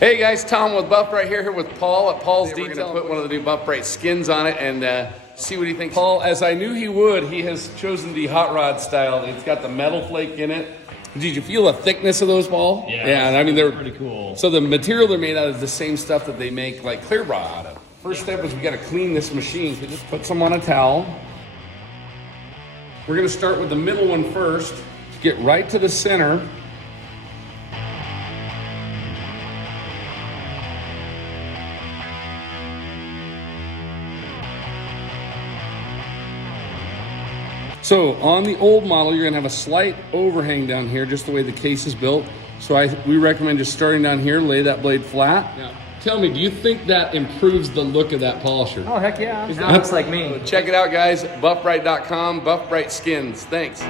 Hey guys, Tom with Buff right here with Paul at Paul's Detail. We're going to put one of the new Buff Brite skins on it and see what he thinks. Paul, as I knew he would, he has chosen the hot rod style. It's got the metal flake in it. Did you feel the thickness of those, Paul? Yeah, I mean they're pretty cool. So the material they're made out of is the same stuff that they make like clear bra out of. First step is we got to clean this machine. So just put some on a towel. We're going to start with the middle one first. Get right to the center. So on the old model, you're gonna have a slight overhang down here, just the way the case is built. So we recommend just starting down here, lay that blade flat. Now, tell me, do you think that improves the look of that polisher? Oh, heck yeah. That looks like me. Check it out, guys. BuffBrite.com, Buff Brite Skins. Thanks.